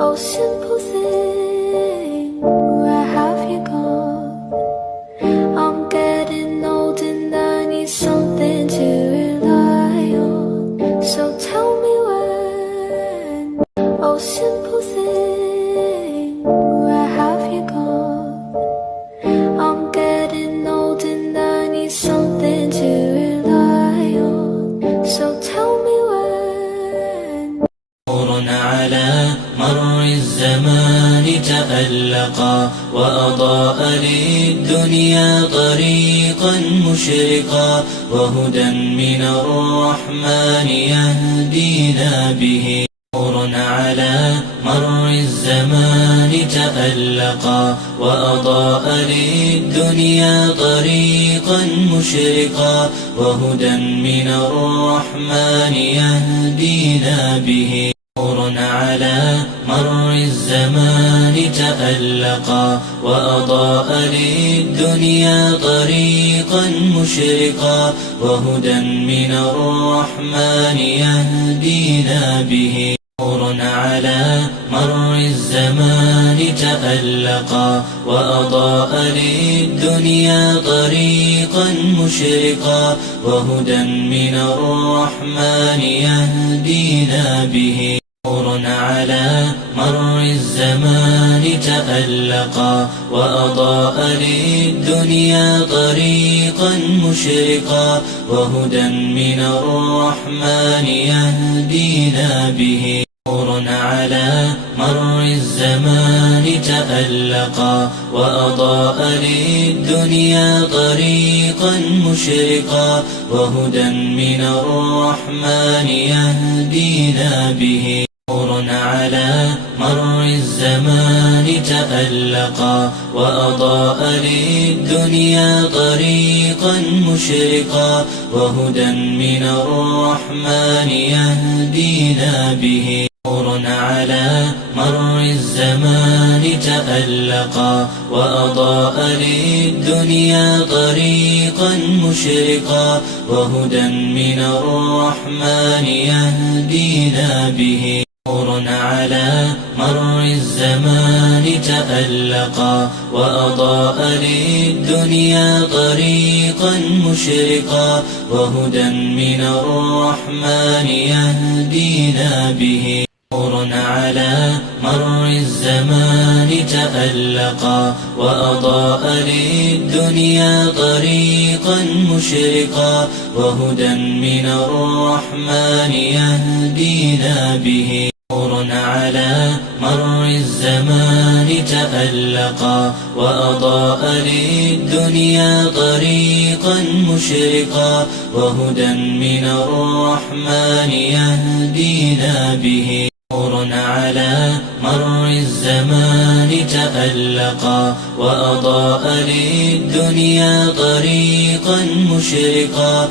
Oh, simple thing, where have you gone? I'm getting old and I need something to rely on. So tell me when. Oh, simple thing, where have you gone? I'm getting old and I need something to rely on. So tell me when. نور على مر الزمان تألقا وأضاء للدنيا طريقا مشرقا وهدى من الرحمن يهدينا به. نور على مر الزمان تألقا وأضاء للدنيا طريقا مشرقا وهدى من الرحمن يهدينا به. نور على مر الزمان تألقا وأضاء للدنيا طريقا مشرقا وهدى من الرحمن يهدينا به. نور على مر الزمان تألقا وأضاء للدنيا طريقا مشرقا وهدى من الرحمن يهدينا به. نور على مر الزمان تألقا وأضاء للدنيا طريقا مشرقا وهدى من الرحمن يهدينا به. نور على مر الزمان تألقا وأضاء للدنيا طريقا مشرقا وهدى من الرحمن يهدينا به. نور على مر الزمان تألقا وأضاء للدنيا طريقا مشرقا وهدى من الرحمن يهدينا به. نور على مر الزمان تألقا وأضاء للدنيا طريقا مشرقا وهدى من الرحمن يهدينا به. نور على مر الزمان تألقا وأضاء للدنيا طريقا مشرقا وهدى من الرحمن يهدينا به. نور على مر الزمان تألقا وأضاء للدنيا طريقا مشرقا وهدى من الرحمن يهدينا به. نور على مر الزمان تألقا وأضاء للدنيا طريقا مشرقا وهدى من الرحمن يهدينا به. نور على مر الزمان تألقا وأضاء للدنيا طريقا مشرقا